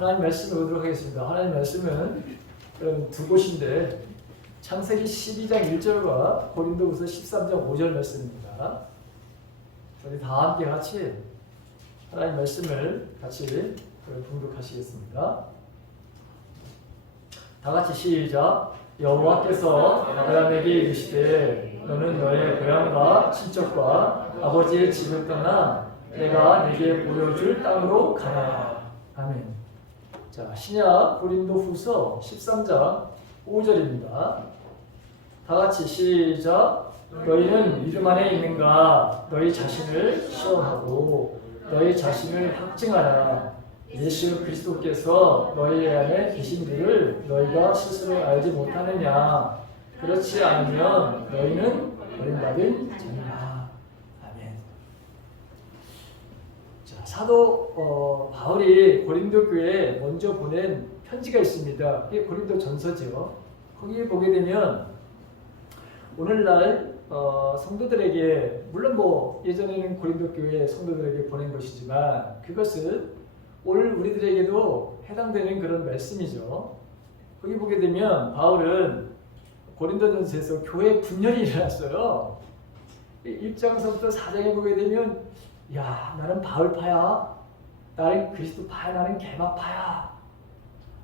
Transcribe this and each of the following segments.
하나님 말씀을 보도록 하겠습니다. 하나님 말씀은 두 곳인데 창세기 12장 1절과 고린도후서 13장 5절 말씀입니다. 우리 다 함께 같이 하나님 말씀을 같이 봉독하시겠습니다. 다 같이 시작. 여호와께서 아브라함에게 이르시되 너는 너의 고향과 친척과 아버지의 집을 떠나 내가 네게 보여줄 땅으로 가라. 아멘. 자, 신약 고린도후서 13장 5절입니다. 다 같이 시작. 너희는 이름 안에 있는가? 너희 자신을 시험하고 너희 자신을 확증하라. 예수 그리스도께서 너희 안에 계신 줄을 너희가 스스로 알지 못하느냐? 그렇지 않으면 너희는 버림받은 자니라. 아멘. 자, 사도 바울이 고린도 교회에 먼저 보낸 편지가 있습니다. 그게 고린도 전서죠. 거기에 보게 되면 오늘날 성도들에게, 물론 뭐 예전에는 고린도 교회 성도들에게 보낸 것이지만 그것은 오늘 우리들에게도 해당되는 그런 말씀이죠. 거기 보게 되면 바울은 고린도전서에서 교회 분열이 일어났어요. 1장서부터 4장에 보게 되면 야, 나는 바울파야, 나는 그리스도파야, 나는 개마파야,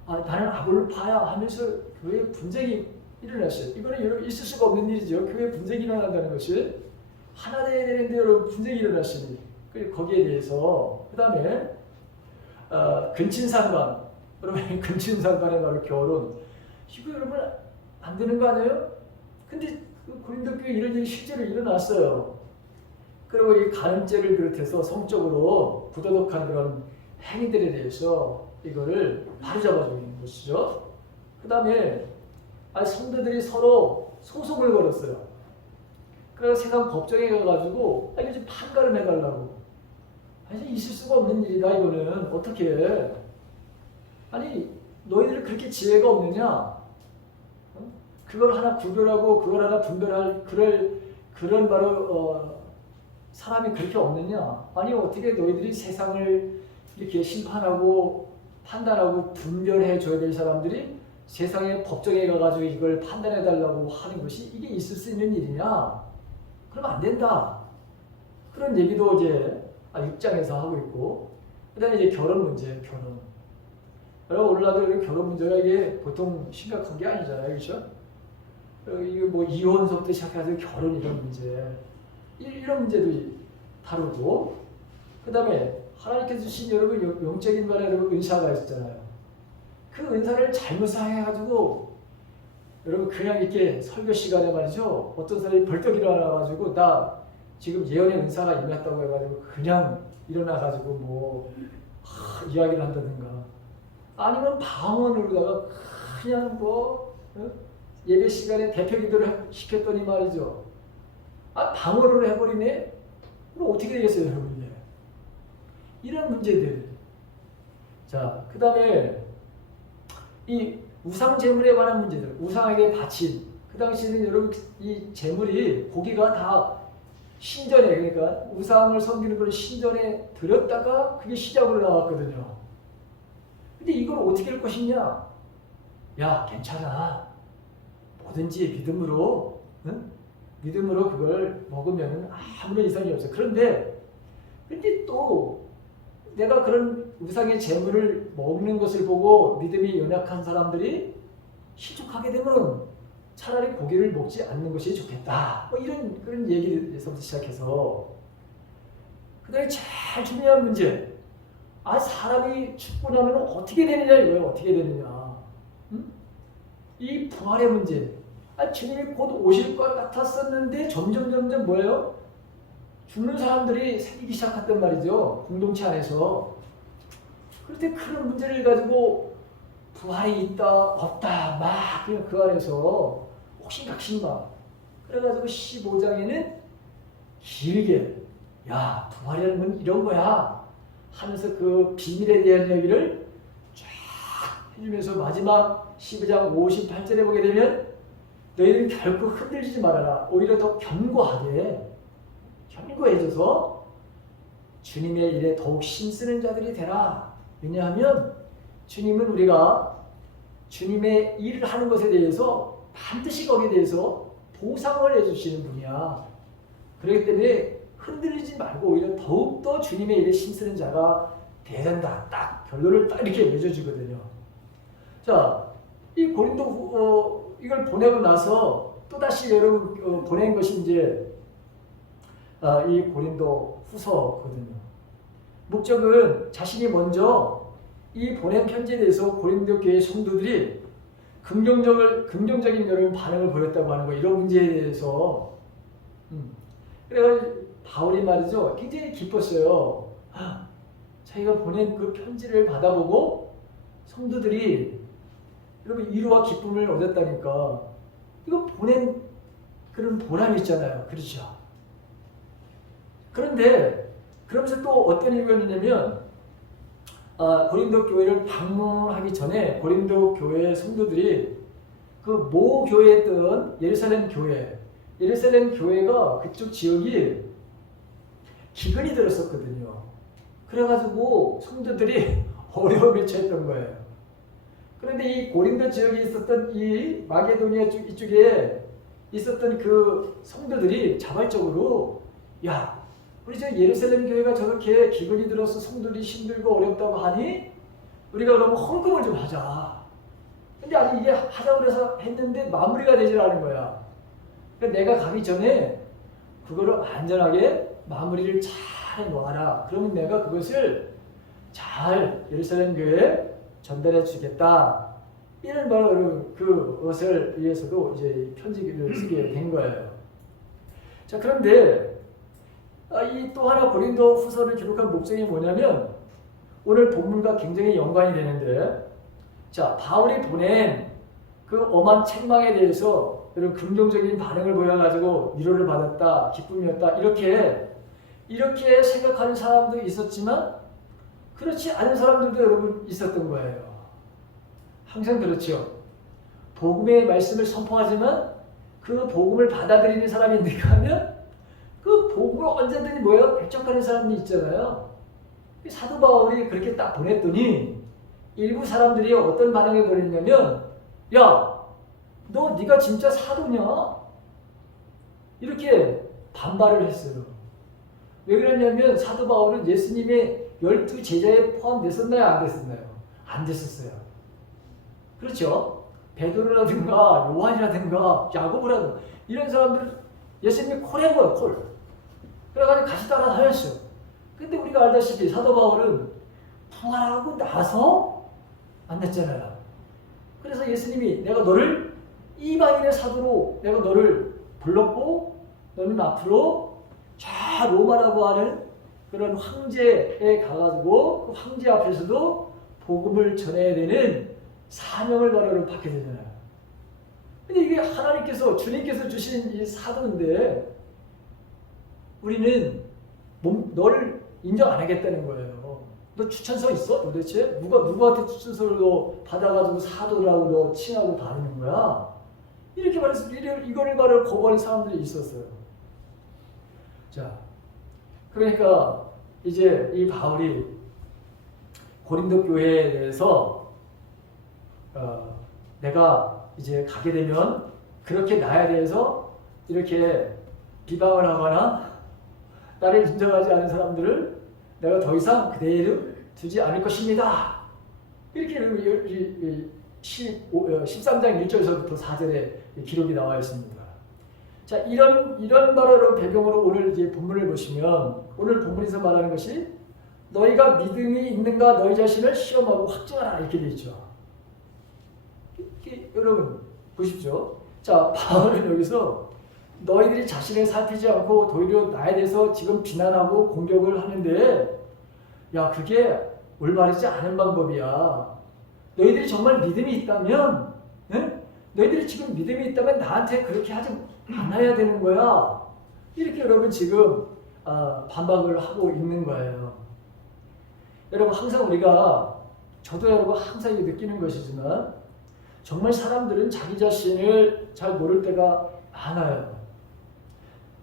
나는 아볼로파야 하면서 교회 분쟁이 일어났어요. 이거는 여러분 있을 수가 없는 일이죠. 교회 분쟁이 일어난다는 것이 하나 되어야 되는데 여러분 분쟁이 일어났으니 거기에 대해서 그 다음에 근친상간, 여러분 근친상간의 바로 결혼, 이거 여러분 안 되는 거 아니에요? 근데 고린도 교회 이런 일이 실제로 일어났어요. 그리고 이 간음죄를 비롯해서 성적으로 부도덕한 그런 행위들에 대해서 이거를 바로잡아주는 것이죠. 그 다음에 성도들이 서로 소송을 걸었어요. 그래서 세상 법정에 가가지고 이거 좀 판가름 해달라고. 있을 수가 없는 일이다 이거는. 어떻게 해? 아니 너희들 그렇게 지혜가 없느냐? 그걸 하나 구별하고 그걸 하나 분별할 그런 바로 사람이 그렇게 없느냐? 아니 어떻게 너희들이 세상을 이렇게 심판하고 판단하고 분별해 줘야 될 사람들이 세상의 법정에 가가지고 이걸 판단해 달라고 하는 것이 이게 있을 수 있는 일이냐? 그럼 안 된다. 그런 얘기도 이제 6장에서 하고 있고, 그 다음에 이제 결혼 문제, 결혼. 여러분 오늘날도 결혼 문제가 이게 보통 심각한 게 아니잖아요, 그렇죠? 이거 뭐 이혼서부터 시작해서 결혼 이런 문제, 이런 문제도 다루고, 그 다음에 하나님께서 주신 여러분 영적인 말에 여러분 은사가 있잖아요. 그 은사를 잘못 사용해가지고 여러분 그냥 이렇게 설교 시간에 말이죠. 어떤 사람이 벌떡 일어나가지고 나 지금 예언의 은사가 임했다고 해가지고 그냥 일어나가지고 뭐 이야기를 한다든가, 아니면 방언으로다가 그냥 뭐 예배 시간에 대표 기도를 시켰더니 말이죠. 방언으로 해버리네? 그럼 어떻게 되겠어요 여러분? 이런 문제들. 자, 그 다음에 이 우상 제물에 관한 문제들, 우상에게 바친, 그 당시에는 여러분 이 제물이 고기가 다 신전에, 그러니까 우상을 섬기는 걸 신전에 들였다가 그게 시작으로 나왔거든요. 근데 이걸 어떻게 할 것이냐? 야, 괜찮아. 뭐든지 믿음으로, 응? 믿음으로 그걸 먹으면 아무런 이상이 없어요. 근데 또 내가 그런 우상의 제물을 먹는 것을 보고 믿음이 연약한 사람들이 실족하게 되면 차라리 고기를 먹지 않는 것이 좋겠다. 뭐 이런 그런 얘기에서부터 시작해서, 그 다음에 제일 중요한 문제, 사람이 죽고 나면 어떻게 되느냐 이거예요. 어떻게 되느냐. 응? 이 부활의 문제. 주님이 곧 오실 것 같았었는데 점점 뭐예요? 죽는 사람들이 생기기 시작했단 말이죠. 공동체 안에서. 그럴 때 그런 문제를 가지고 부활이 있다 없다 막 그냥 그 안에서 혹신각신막. 그래가지고 15장에는 길게 야, 부활이라는 건 이런 거야 하면서 그 비밀에 대한 얘기를 쫙 해주면서 마지막 12장 58절에 보게 되면 너희는 결코 흔들리지 말아라. 오히려 더 견고해져서 주님의 일에 더욱 힘쓰는 자들이 되라. 왜냐하면 주님은 우리가 주님의 일을 하는 것에 대해서 반드시 거기에 대해서 보상을 해주시는 분이야. 그렇기 때문에 흔들리지 말고 오히려 더욱더 주님의 일에 힘쓰는 자가 돼야 된다. 딱 결론을 딱 이렇게 맺어주거든요. 자, 이 고린도 이걸 보내고 나서 또다시 여러분 보낸 것이 이제 이 고린도 후서거든요. 목적은 자신이 먼저 이 보낸 편지에 대해서 고린도 교회 성도들이 긍정적인 여러분 반응을 보였다고 하는 거, 이런 문제에 대해서 그래서 바울이 말이죠, 굉장히 기뻤어요. 자기가 보낸 그 편지를 받아보고 성도들이 여러분 위로와 기쁨을 얻었다니까, 이거 보낸 그런 보람이 있잖아요. 그렇죠? 그런데 그러면서 또 어떤 일이 있냐면 고린도 교회를 방문하기 전에 고린도 교회 성도들이 그 모 교회였던 예루살렘 교회가 그쪽 지역이 기근이 들었었거든요. 그래가지고 성도들이 어려움에 처했던 거예요. 그런데 이 고린도 지역에 있었던 이 마게도니아 이쪽에 있었던 그 성도들이 자발적으로, 야, 우리 저 예루살렘 교회가 저렇게 기근이 들어서 성도들이 힘들고 어렵다고 하니 우리가 그러면 헌금을 좀 하자. 근데 아직 이게 하자고 해서 했는데 마무리가 되질 않은 거야. 그러니까 내가 가기 전에 그거를 안전하게 마무리를 잘 해놓아라. 그러면 내가 그것을 잘 예루살렘 교회에 전달해 주겠다. 이런 말을 그것을 위해서도 이제 편지를 쓰게 된 거예요. 자, 그런데 이 또 하나 고린도 후서를 기록한 목적이 뭐냐면 오늘 본문과 굉장히 연관이 되는데, 자, 바울이 보낸 그 엄한 책망에 대해서 이런 긍정적인 반응을 보여가지고 위로를 받았다, 기쁨이었다, 이렇게 생각하는 사람도 있었지만 그렇지 않은 사람들도 여러분 있었던 거예요. 항상 그렇죠. 복음의 말씀을 선포하지만 그 복음을 받아들이는 사람이 있는가 하면 그 복음을 언제든지 배척하는 사람이 있잖아요. 사도 바울이 그렇게 딱 보냈더니 일부 사람들이 어떤 반응을 보냈냐면, 야, 너 네가 진짜 사도냐? 이렇게 반발을 했어요. 왜 그랬냐면 사도 바울은 예수님의 12제자에 포함됐었나요? 안 됐었나요? 안 됐었어요. 그렇죠? 베드로라든가 요한이라든가 야고보라든가 이런 사람들 예수님이 콜한 거예요. 콜. 그래가지고 같이 따라 다녔어요. 근데 우리가 알다시피 사도 바울은 부활하고 나서 만났잖아요. 그래서 예수님이 내가 너를 이방인의 사도로 내가 너를 불렀고 너는 앞으로 저 로마라고 하는 그런 황제에 가가지고 그 황제 앞에서도 복음을 전해야 되는 사명을 너를 받게 되잖아요. 근데 이게 하나님께서 주님께서 주신 이 사도인데 우리는 너를 인정 안 하겠다는 거예요. 너 추천서 있어? 도대체? 누구한테 추천서를 너 받아가지고 사도라고 너 칭하고 다니는 거야? 이렇게 말해서 이거를 거부하는 사람들이 있었어요. 자, 그러니까 이제 이 바울이 고린도 교회에 대해서 내가 이제 가게 되면 그렇게 나에 대해서 이렇게 비방을 하거나 나를 인정하지 않은 사람들을 내가 더 이상 그대로 두지 않을 것입니다. 이렇게 13장 1절에서부터 4절에 기록이 나와 있습니다. 자, 이런 말을 배경으로 오늘 이제 본문을 보시면 오늘 본문에서 말하는 것이 너희가 믿음이 있는가 너희 자신을 시험하고 확증하라 이렇게 되어 있죠. 여러분 보십시오. 자, 바울은 여기서 너희들이 자신을 살피지 않고 도리어 나에 대해서 지금 비난하고 공격을 하는데 야, 그게 올바르지 않은 방법이야. 너희들이 정말 믿음이 있다면 너희들이 지금 믿음이 있다면 나한테 그렇게 하지 않아야 되는 거야. 이렇게 여러분 지금 반박을 하고 있는 거예요. 여러분 항상 저도 여러분 항상 느끼는 것이지만 정말 사람들은 자기 자신을 잘 모를 때가 많아요.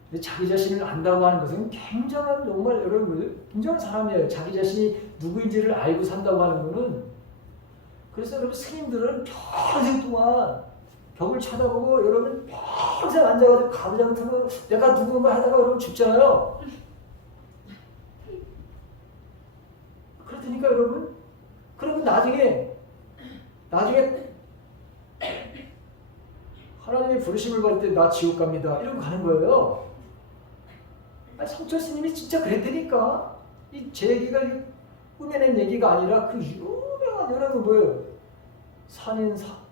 근데 자기 자신을 안다고 하는 것은 굉장한 정말 여러분 굉장한 사람이에요. 자기 자신이 누구인지를 알고 산다고 하는 것은 그래서 여러분 스님들은 평생 동안 벽을 쳐다보고 여러분 평생 앉아가지고 가부장처럼 내가 누군가 하다가 여러분 죽잖아요. 그렇다니까 여러분. 그러면 나중에 하나님의 부르심을 받을 때 나 지옥 갑니다 이러고 가는 거예요. 아니, 성철 스님이 진짜 그랬다니까. 제 얘기가 꾸며낸 얘기가 아니라 그 유명한 여러분 뭐예요?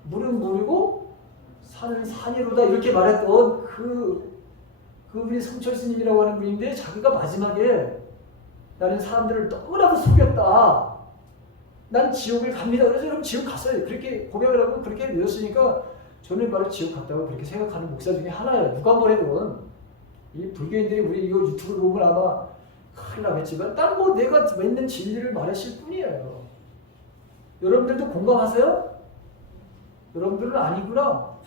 물은 물이고 산은 산이로다 이렇게 말했던 그분이 성철 스님이라고 하는 분인데, 자기가 마지막에 나는 사람들을 너무나도 속였다. 난 지옥을 갑니다. 그래서 여러분 지옥 갔어요. 그렇게 고백을 하고 그렇게 믿었으니까 저는 바로 지옥 갔다고 그렇게 생각하는 목사 중에 하나예요. 누가 뭐래도 이 불교인들이 우리 이거 유튜브를 보면 아마 큰일 나겠지만 딱 뭐 내가 믿는 진리를 말했을 뿐이에요. 여러분들도 공감하세요? 여러분들은 아니구나.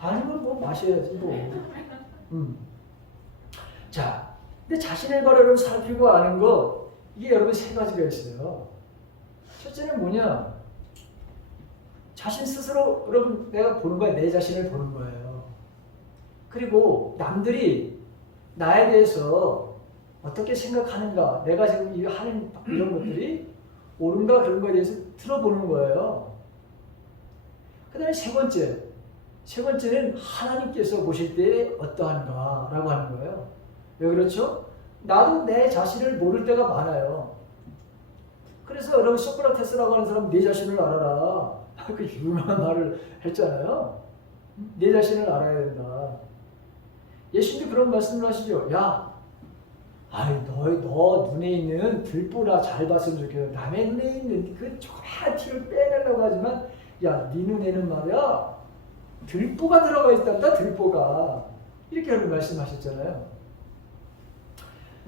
아니면 뭐 마셔야지 뭐. 자, 근데 자신의 발을 살피고 아는 거, 이게 여러분 세 가지가 있어요. 첫째는 뭐냐? 자신 스스로 여러분 내가 보는 거야. 내 자신을 보는 거예요. 그리고 남들이 나에 대해서 어떻게 생각하는가, 내가 지금 하는 이런 것들이 옳은가 그런 거에 대해서 들어보는 거예요. 그 다음에 세 번째는 하나님께서 보실 때 어떠한가 라고 하는 거예요. 왜 그렇죠? 나도 내 자신을 모를 때가 많아요. 그래서 여러분 소크라테스라고 하는 사람 내 자신을 알아라. 그 유명한 말을 했잖아요. 내 자신을 알아야 된다. 예수님도 그런 말씀을 하시죠. 야, 아니 너 눈에 있는 들보나 잘 봤으면 좋겠어. 남의 눈에 있는 그 조그만 티를 빼내려고 하지만 야, 네 눈에는 말이야 들보가 들어가 있단다. 들보가. 이렇게 여러분 말씀하셨잖아요.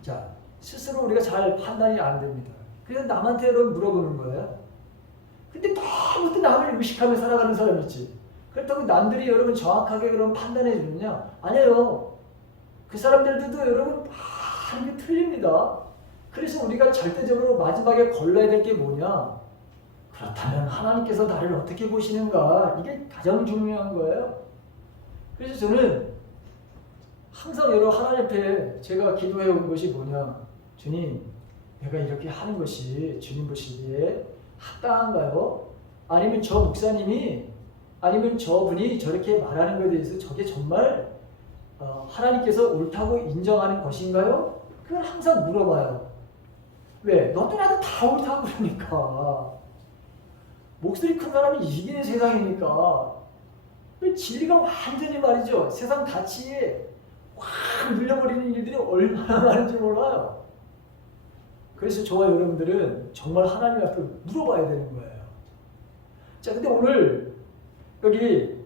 자, 스스로 우리가 잘 판단이 안 됩니다. 그래서 남한테 여러분 물어보는 거예요. 근데 너무 남을 의식하며 살아가는 사람이 있지. 그렇다고 남들이 여러분 정확하게 그럼 판단해 주느냐? 아니에요. 그 사람들도 여러분 하는 게 틀립니다. 그래서 우리가 절대적으로 마지막에 걸러야 될 게 뭐냐? 그렇다면 하나님께서 나를 어떻게 보시는가? 이게 가장 중요한 거예요. 그래서 저는 항상 여러분 하나님 앞에 제가 기도해 온 것이 뭐냐? 주님, 내가 이렇게 하는 것이 주님 보시기에 합당한가요? 아니면 저 목사님이 아니면 저분이 저렇게 말하는 것에 대해서 저게 정말 하나님께서 옳다고 인정하는 것인가요? 그걸 항상 물어봐요. 왜? 너도 나도 다 옳다고 그러니까. 목소리 큰 사람이 이기는 세상이니까. 진리가 완전히 말이죠. 세상 가치에 확 눌려버리는 일들이 얼마나 많은지 몰라요. 그래서 저와 여러분들은 정말 하나님 앞에 물어봐야 되는 거예요. 자, 근데 오늘 여기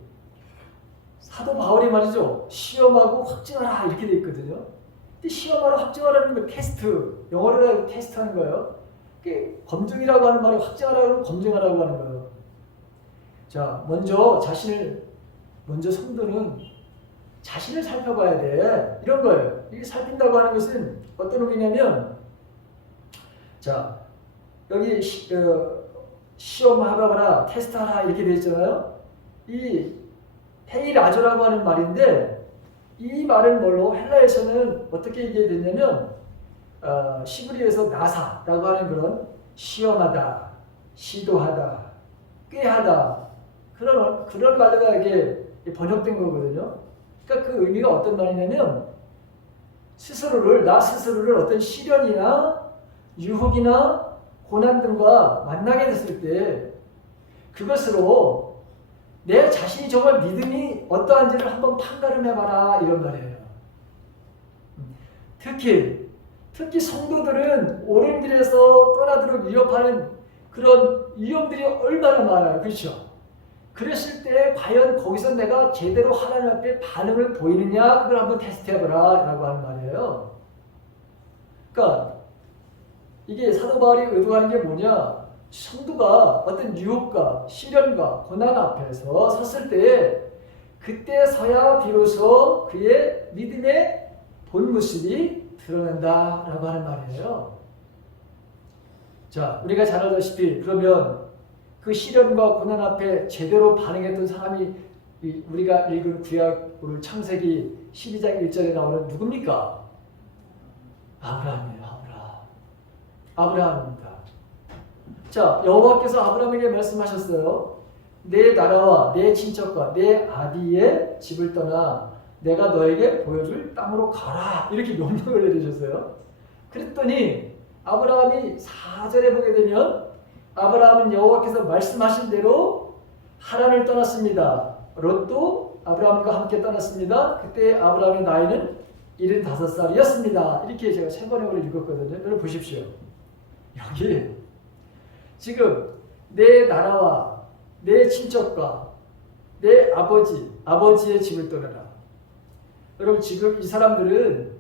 사도 바울이 말이죠. 시험하고 확증하라 이렇게 돼 있거든요. 근데 시험하라 확증하라는 거 테스트, 영어로 해서 테스트하는 거예요. 검증이라고 하는 말이 확증하라고 검증하라고 하는 거예요. 자, 먼저 성도는 자신을 살펴봐야 돼. 이런 거예요. 이게 살핀다고 하는 것은 어떤 의미냐면, 자, 여기 시험하거나 테스트하라 이렇게 되어 있잖아요. 이 헤이라조라고 하는 말인데, 이 말은 뭘로 헬라에서는 어떻게 얘기했냐면 시브리에서 나사라고 하는 그런 시험하다, 시도하다, 꾀하다 그런 말로가 이게 번역된 거거든요. 그러니까 그 의미가 어떤 말이냐면 나 스스로를 어떤 시련이나 유혹이나 고난 등과 만나게 됐을 때 그것으로 내 자신이 정말 믿음이 어떠한지를 한번 판가름해봐라 이런 말이에요. 특히 성도들은 옳은 길에서 떠나도록 위협하는 그런 위험들이 얼마나 많아요. 그렇죠? 그랬을 때 과연 거기서 내가 제대로 하나님 앞에 반응을 보이느냐 그걸 한번 테스트해보라 라고 하는 말이에요. 그러니까 이게 사도 바울이 의도하는 게 뭐냐, 성도가 어떤 유혹과 시련과 고난 앞에서 섰을 때 그때서야 비로소 그의 믿음의 본 모습이 드러난다라고 하는 말이에요. 자, 우리가 잘 알다시피 그러면 그 시련과 고난 앞에 제대로 반응했던 사람이 우리가 읽은 구약 오늘 창세기 12장 1절에 나오는 누굽니까? 아브라함이에요. 아브라함입니다. 자, 여호와께서 아브라함에게 말씀하셨어요. 내 나라와 내 친척과 내 아비의 집을 떠나 내가 너에게 보여줄 땅으로 가라. 이렇게 명령을 내리셨어요. 그랬더니 아브라함이 4절에 보게 되면 아브라함은 여호와께서 말씀하신 대로 하란을 떠났습니다. 롯도 아브라함과 함께 떠났습니다. 그때 아브라함의 나이는 75살이었습니다. 이렇게 제가 세 번역을 읽었거든요. 여러분 보십시오. 여기 지금 내 나라와 내 친척과 내 아버지의 집을 떠나라. 여러분 지금 이 사람들은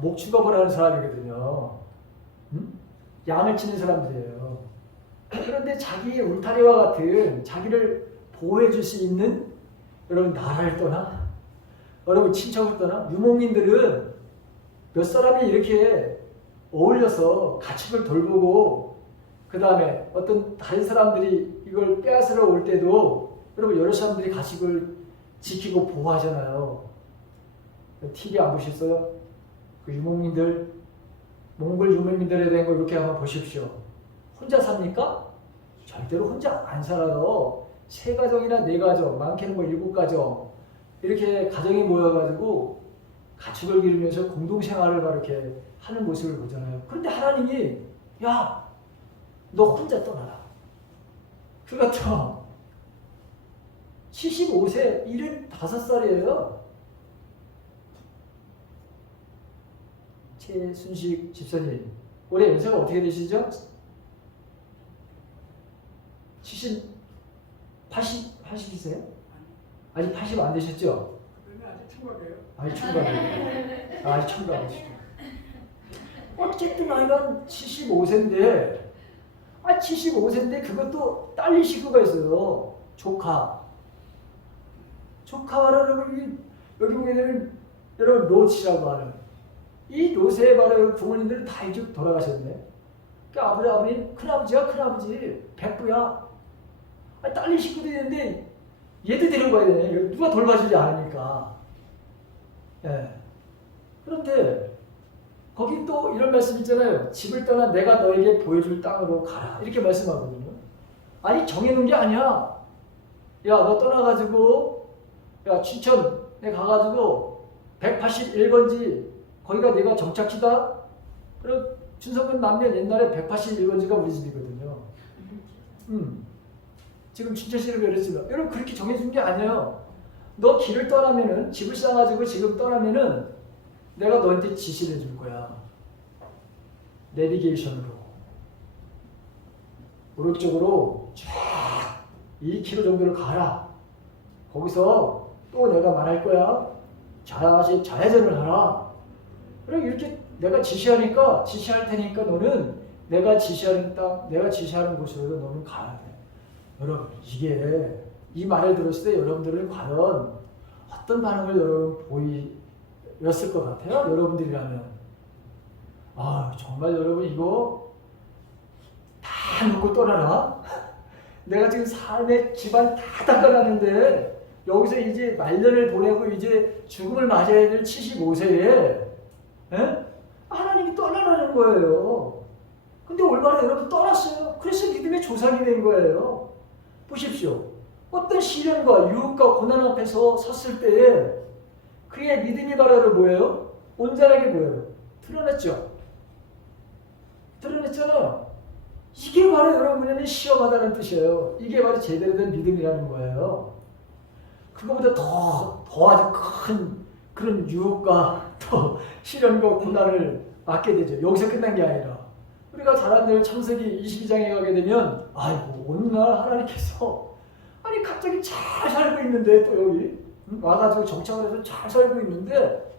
목축업을 하는 사람이거든요. 양을 치는 사람들이에요. 그런데 자기의 울타리와 같은 자기를 보호해 줄 수 있는 여러분 나라를 떠나, 여러분 친척을 떠나, 유목민들은 몇 사람이 이렇게 어울려서 가축을 돌보고 그 다음에 어떤 다른 사람들이 이걸 빼앗으러 올 때도 여러분 여러 사람들이 가축을 지키고 보호하잖아요. TV 안 보셨어요? 그 유목민들, 몽골 유목민들에 대한 거 이렇게 한번 보십시오. 혼자 삽니까? 절대로 혼자 안 살아요. 3가정이나 4가정, 많게는 뭐 7가정 이렇게 가정이 모여가지고 가축을 기르면서 공동생활을 막 이렇게 하는 모습을 보잖아요. 그런데 하나님이 야, 너 혼자 떠나라. 그렇죠. 75세, 75살이에요. 최순식 집사님, 올해 연세가 어떻게 되시죠? 80이세요? 아직 80 안 되셨죠? 아직 총각이에요. 아직 총각이에요. 아직 총각이시죠. 어쨌든 나이가 75세인데 75세인데 그것도 딸리 식구가 있어요. 조카와 여러분 여기 보게 되면 여러분 롯이라고 하는 이 롯의 바로 부모님들은 다 일찍 돌아가셨네. 그러니까 아브라함이 큰아버지 백부야. 딸리 식구도 있는데 얘도 데려가야 되네. 누가 돌봐주지 않으니까. 예. 그런데 거기 또 이런 말씀 있잖아요. 집을 떠나 내가 너에게 보여줄 땅으로 가라. 이렇게 말씀하거든요. 아니 정해놓은 게 아니야. 야, 너 떠나가지고 야, 춘천에 가가지고 181번지 거기가 내가 정착지다. 그럼 준성군 남면 옛날에 181번지가 우리 집이거든요. 지금 춘천시를 그랬지만 여러분 그렇게 정해준 게 아니에요. 너 길을 떠나면은 집을 쌓아가지고 지금 떠나면은 내가 너한테 지시를 줄 거야. 내비게이션으로 오른쪽으로 쫙 2km 정도를 가라. 거기서 또 내가 말할 거야. 좌회전을 하라. 그럼 이렇게 내가 지시할 테니까 너는 내가 지시하는 땅, 내가 지시하는 곳으로 너는 가야 돼. 여러분 이게 이 말을 들었을 때 여러분들은 과연 어떤 반응을 여러분 보였을 것 같아요? 여러분들이라면 정말 여러분 이거 다 놓고 떠나라. 내가 지금 삶의 기반 다 닦아놨는데 여기서 이제 말년을 보내고 이제 죽음을 맞아야 될 75세에 하나님이 떠나라는 거예요. 근데 올바로 여러분 떠났어요. 그래서 믿음의 조상이 된 거예요. 보십시오. 어떤 시련과 유혹과 고난 앞에서 섰을 때에 그의 믿음이 바로 뭐예요? 온전하게 뭐예요? 드러냈잖아요. 이게 바로 여러분에게 시험하다는 뜻이에요. 이게 바로 제대로 된 믿음이라는 거예요. 그거보다 더 아주 큰 그런 유혹과 또 시련과 고난을 맞게 되죠. 여기서 끝난 게 아니라 우리가 잘 아는 창세기 22장에 가게 되면 어느 날 하나님께서 갑자기 잘 살고 있는데 또 여기 와가지고 정착을 해서 잘 살고 있는데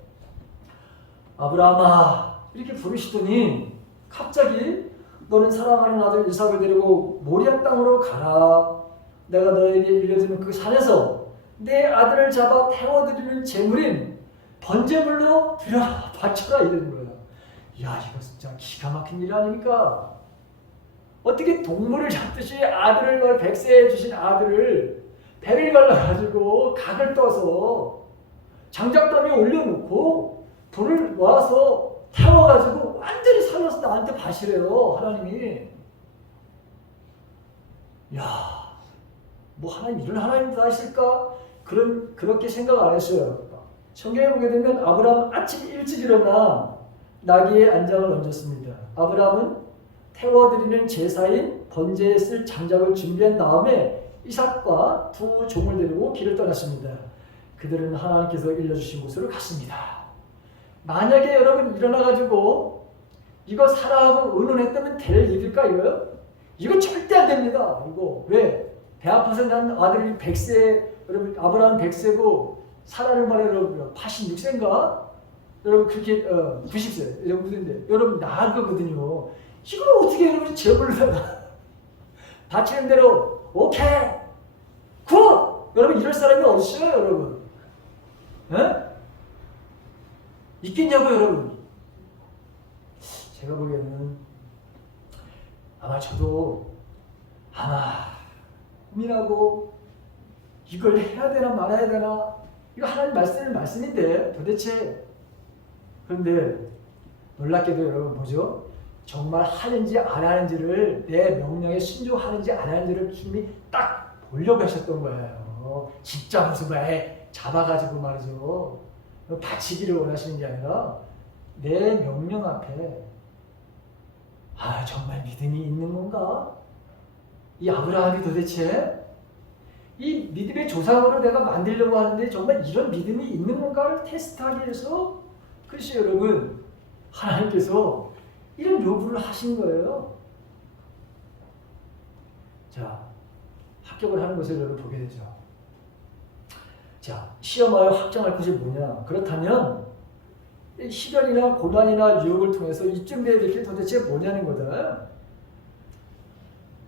아브라함아 이렇게 부르시더니 갑자기 너는 사랑하는 아들 이삭을 데리고 모리아 땅으로 가라. 내가 너에게 일러주는 그 산에서 내 아들을 잡아 태워드리는 제물인 번제물로 바쳐라 이러는 거예요. 야, 이거 진짜 기가 막힌 일 아닙니까? 어떻게 동물을 잡듯이 아들을, 백세에 주신 아들을 배를 갈라가지고 각을 떠서 장작더미에 올려놓고 불을 놔서 태워가지고 완전히 살려서 나한테 바시래요, 하나님이. 야, 뭐 하나님 이런 하나님도 하실까? 그렇게 생각 안 했어요. 성경에 보게 되면 아브라함 아침 일찍 일어나 나귀의 안장을 얹었습니다. 아브라함은 태워드리는 제사인 번제에 쓸 장작을 준비한 다음에 이삭과 두 종을 데리고 길을 떠났습니다. 그들은 하나님께서 일러주신 곳으로 갔습니다. 만약에 여러분 일어나가지고 이거 사라하고 의논했다면 될 일일까 이거요? 이거 절대 안 됩니다. 이거 왜? 배 아파서 난 아들이 100세, 여러분 아브라함 100세고 사라를 말해 여러분 86세인가? 여러분 그렇게 90세 정도인데 여러분 나을 거거든요. 이걸 어떻게 여러분 제물로다가 바치는 대로 오케이 굿! 여러분 이럴 사람이 어딨어요 여러분? 에? 있겠냐고요 여러분? 제가 보기에는 아마 저도 아마 고민하고 이걸 해야 되나 말아야 되나 이거 하나님 말씀인데 도대체 그런데 놀랍게도 여러분 뭐죠? 정말 하는지 안 하는지를 내 명령에 순종하는지 안 하는지를 주님이 딱 보려고 하셨던 거예요. 진짜 무슨 말 잡아가지고 말이죠. 바치기를 원하시는 게 아니라 내 명령 앞에 아 정말 믿음이 있는 건가? 이 아브라함이 도대체 이 믿음의 조상으로 내가 만들려고 하는데 정말 이런 믿음이 있는 건가를 테스트하기 위해서 글쎄 여러분 하나님께서 이런 요구를 하신 거예요. 자, 합격을 하는 것을 여러분 보게 되죠. 자, 시험하여 확정할 것이 뭐냐? 그렇다면 시련이나 고난이나 유혹을 통해서 입증되어야 될 게 도대체 뭐냐는 거다.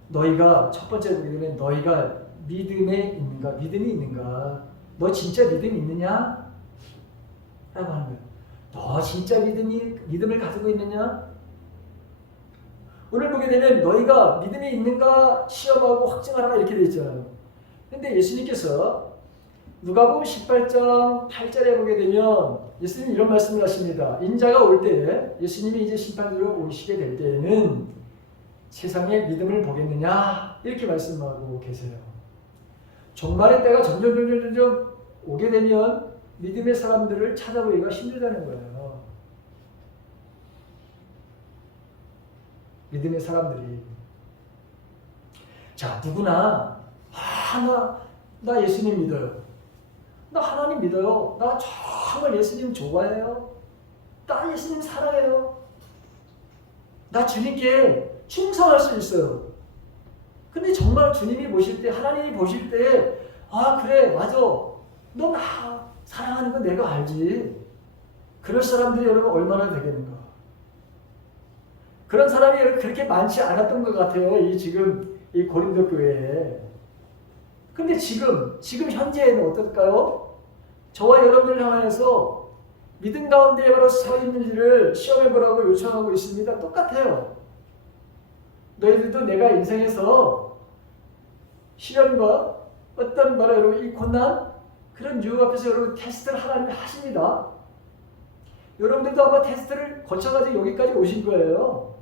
너희가 첫 번째 보게 되면 너희가 믿음에 있는가? 믿음이 있는가? 너 진짜 믿음이 있느냐? 라고 하는 거예요. 너 진짜 믿음을 가지고 있느냐? 오늘 보게 되면 너희가 믿음이 있는가 시험하고 확증하라 이렇게 되어 있잖아요. 그런데 예수님께서 누가복음 18장 8절에 보게 되면 예수님이 이런 말씀을 하십니다. 인자가 올 때에 예수님이 이제 심판으로 오시게 될 때에는 세상의 믿음을 보겠느냐 이렇게 말씀하고 계세요. 종말의 때가 점점 오게 되면 믿음의 사람들을 찾아보기가 힘들다는 거예요. 믿음의 사람들이 자 누구나 나 예수님 믿어요. 나 하나님 믿어요. 나 정말 예수님 좋아해요. 나 예수님 사랑해요. 나 주님께 충성할 수 있어요. 근데 정말 주님이 보실 때 하나님이 보실 때 아 그래 맞아 너 나 사랑하는 건 내가 알지. 그럴 사람들이 여러분 얼마나 되겠는가. 그런 사람이 그렇게 많지 않았던 것 같아요. 지금 이 고린도 교회에. 근데 지금 현재에는 어떨까요? 저와 여러분을 향해서 믿음 가운데 바로 서 있는지를 시험해 보라고 요청하고 있습니다. 똑같아요. 너희들도 내가 인생에서 시련과 어떤 바로 여러분 이 고난 그런 유혹 앞에서 여러분 테스트를 하나님이 하십니다. 여러분들도 아마 테스트를 거쳐가지고 여기까지 오신 거예요.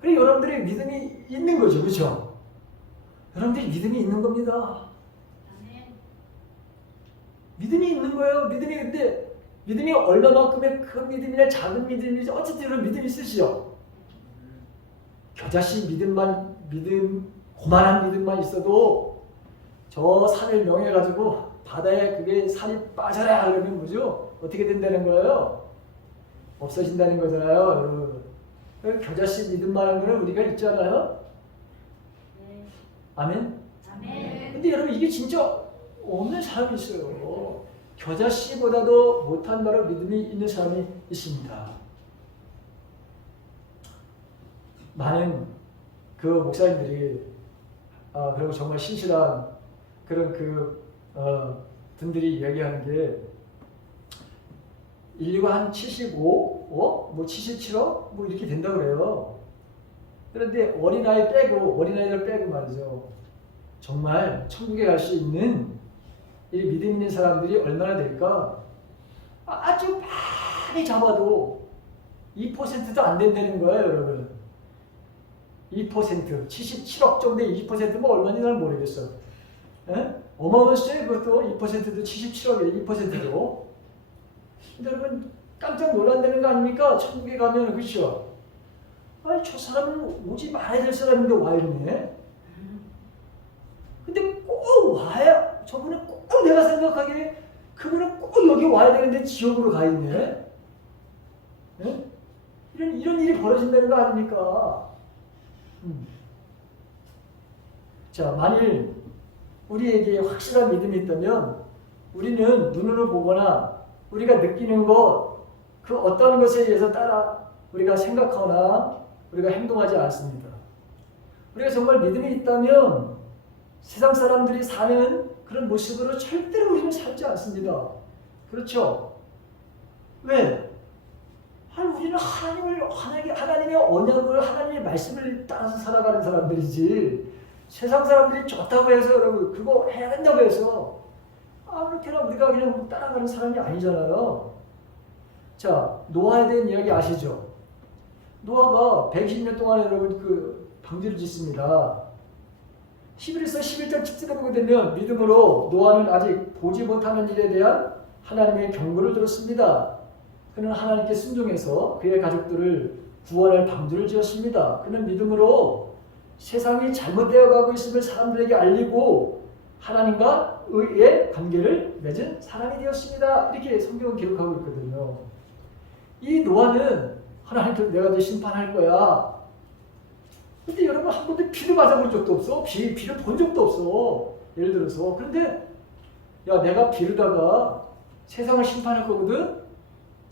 그리고 여러분들이 믿음이 있는 거죠. 그렇죠? 여러분들이 믿음이 있는 겁니다. 믿음이 있는 거예요. 근데 믿음이 얼마만큼의 큰 믿음이냐 작은 믿음이냐 어쨌든 여러분 믿음이 있으시죠? 겨자씨 고만한 믿음만 있어도 저 산을 명해가지고 바다에 그게 산이 빠져라 그러면 뭐죠? 어떻게 된다는 거예요? 없어진다는 거잖아요. 여러분. 겨자씨 믿음만 한 거는 우리가 있잖아요. 네. 아멘? 아멘. 근데 여러분 이게 진짜 없는 사람이 있어요. 겨자씨보다도 못한 바로 믿음이 있는 사람이 있습니다. 많은 그 목사님들이 그리고 정말 신실한 그런 분들이 이야기하는 게 인류가 한 75, 뭐 77억? 뭐 이렇게 된다고 그래요. 그런데 어린아이들 빼고 말이죠. 정말 천국에 갈 수 있는 이 믿음 있는 사람들이 얼마나 될까? 아주 많이 잡아도 2%도 안 된다는 거예요, 여러분. 2%, 77억 정도의 2%면 얼마인지 잘 모르겠어. 에? 어마어마한 숫자예요, 그것도. 2%도 77억이에요, 2%도. 근데 여러분, 깜짝 놀란다는 거 아닙니까? 천국에 가면, 그렇죠? 아니, 저 사람은 오지 말아야 될 사람인데 와 있네. 근데 꼭 와야, 저분은 꼭 내가 생각하기에 그분은 꼭 여기 와야 되는데 지옥으로 가 있네. 네? 이런 일이 벌어진다는 거 아닙니까? 자, 만일 우리에게 확실한 믿음이 있다면 우리는 눈으로 보거나 우리가 느끼는 것, 그 어떤 것에 의해서 따라 우리가 생각하거나 우리가 행동하지 않습니다. 우리가 정말 믿음이 있다면 세상 사람들이 사는 그런 모습으로 절대로 우리는 살지 않습니다. 그렇죠? 왜? 우리는 하나님의 언약을, 하나님의 말씀을 따라서 살아가는 사람들이지, 세상 사람들이 좋다고 해서 여러분 그거 해야 된다고 해서 아무렇게나 우리가 그냥 따라가는 사람이 아니잖아요. 자, 노아에 대한 이야기 아시죠? 노아가 120년 동안 여러분 그 방주를 짓습니다. 히브리서 11장 10절에 보게 되면 믿음으로 노아는 아직 보지 못하는 일에 대한 하나님의 경고를 들었습니다. 그는 하나님께 순종해서 그의 가족들을 구원할 방주를 지었습니다. 그는 믿음으로 세상이 잘못되어 가고 있음을 사람들에게 알리고 하나님과 의의 관계를 맺은 사람이 되었습니다. 이렇게 성경은 기록하고 있거든요. 이 노아는 하나님께서 내가 너 심판할 거야. 근데 여러분 한 번도 비를 맞아본 적도 없어. 비를 본 적도 없어. 예를 들어서. 그런데 야, 내가 비르다가 세상을 심판할 거거든.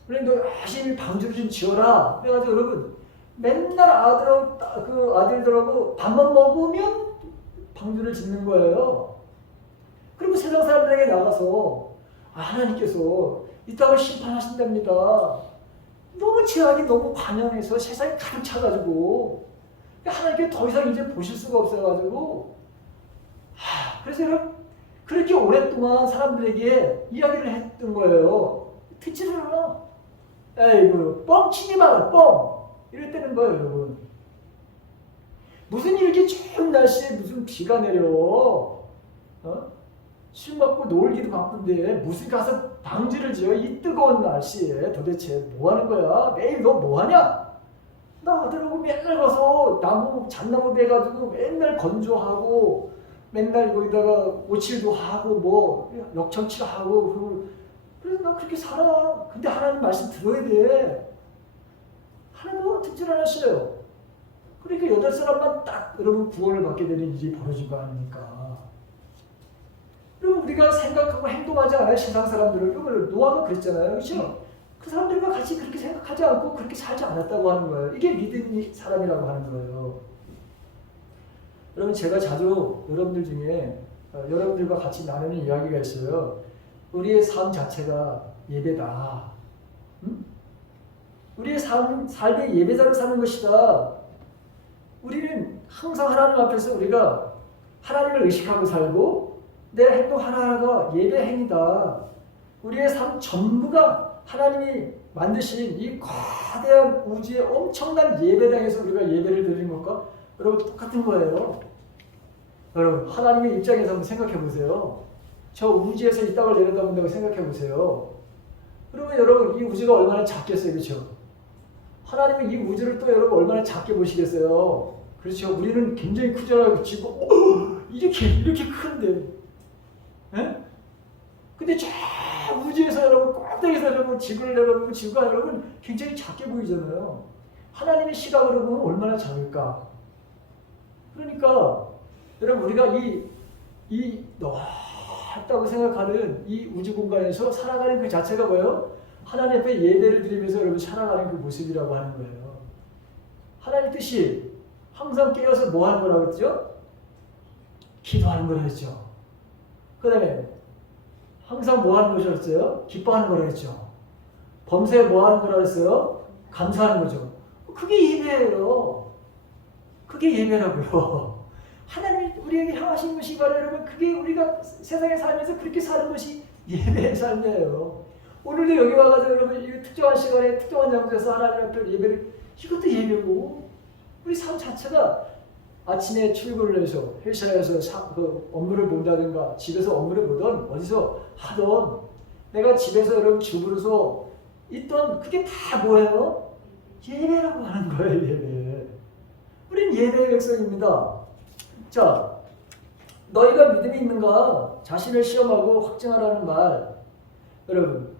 그래 너 열심히 방주를 좀 지어라. 그래가지고 여러분 맨날 아들들하고 밥만 먹으면 방주를 짓는 거예요. 그리고 세상 사람들에게 나가서 하나님께서 이 땅을 심판하신답니다. 너무 죄악이 너무 관영해서 세상이 가득 차가지고 하나님께 더 이상 이제 보실 수가 없어가지고 그래서 여러분 그렇게 오랫동안 사람들에게 이야기를 했던 거예요. 듣지를 않아. 에이구 뻥치지 마라 뻥 이랬다는 거예요. 여러분 무슨 이렇게 추운 날씨에 무슨 비가 내려 술 먹고 놀기도 바쁜데 무슨 가서 방주를 지어 이 뜨거운 날씨에 도대체 뭐 하는 거야? 매일 너 뭐 하냐? 나 아들하고 맨날 가서 잣나무 베가지고 맨날 건조하고 맨날 거기다가 오칠도 하고 뭐 역청칠하고 그래서 나 그렇게 살아. 근데 하나님 말씀 들어야 돼. 하나도 듣질 않았어요. 그러니까 8사람만 딱 여러분 구원을 받게 되는 일이 벌어진 거 아닙니까? 그럼 우리가 생각하고 행동하지 않아요? 세상 사람들은. 노아가 그랬잖아요. 그렇죠? 그 사람들과 같이 그렇게 생각하지 않고 그렇게 살지 않았다고 하는 거예요. 이게 믿음의 사람이라고 하는 거예요. 여러분 제가 자주 여러분들 중에 여러분들과 같이 나누는 이야기가 있어요. 우리의 삶 자체가 예배다. 응? 우리의 삶의 예배자로 사는 것이다. 우리는 항상 하나님 앞에서 우리가 하나님을 의식하고 살고 내 행동 하나하나가 예배 행위다. 우리의 삶 전부가 하나님이 만드신 이 거대한 우주의 엄청난 예배당에서 우리가 예배를 드리는 것과 여러분 똑같은 거예요. 여러분 하나님의 입장에서 한번 생각해 보세요. 저 우주에서 이 땅을 내려다본다고 생각해 보세요. 그러면 여러분 이 우주가 얼마나 작겠어요, 그렇죠? 하나님은 이 우주를 또 여러분 얼마나 작게 보시겠어요? 그렇죠? 우리는 굉장히 크잖아요, 지구 이렇게 큰데, 예? 근데 저 우주에서 여러분 꼭대기에서 여러분 지구를 내려보면 지구가 여러분 굉장히 작게 보이잖아요. 하나님의 시각으로 보면 얼마나 작을까? 그러니까 여러분 우리가 이 넓다고 생각하는 이 우주 공간에서 살아가는 그 자체가 뭐예요? 하나님 앞에 예배를 드리면서 여러분 살아가는 그 모습이라고 하는 거예요. 하나님 뜻이 항상 깨어서 뭐 하는 거라고 했죠? 기도하는 거라고 했죠. 그 다음에 항상 뭐 하는 것이었어요? 기뻐하는 거라고 했죠. 범사에 뭐 하는 거라고 했어요? 감사하는 거죠. 그게 예배예요. 그게 예배라고요. 하나님이 우리에게 향하신 것이 바로 여러분 그게 우리가 세상에 살면서 그렇게 사는 것이 예배의 삶이에요. 오늘도 여기 와가지고 여러분 이 특정한 시간에 특정한 장소에서 하나님 앞에 예배를 이것도 예배고 우리 삶 자체가 아침에 출근을 해서 회사에서 그 업무를 본다든가 집에서 업무를 보던 어디서 하던 내가 집에서 여러분 주부로서 있던 그게 다 뭐예요? 예배라고 하는 거예요. 예배. 우린 예배의 백성입니다. 자, 너희가 믿음이 있는가 자신을 시험하고 확증하라는 말. 여러분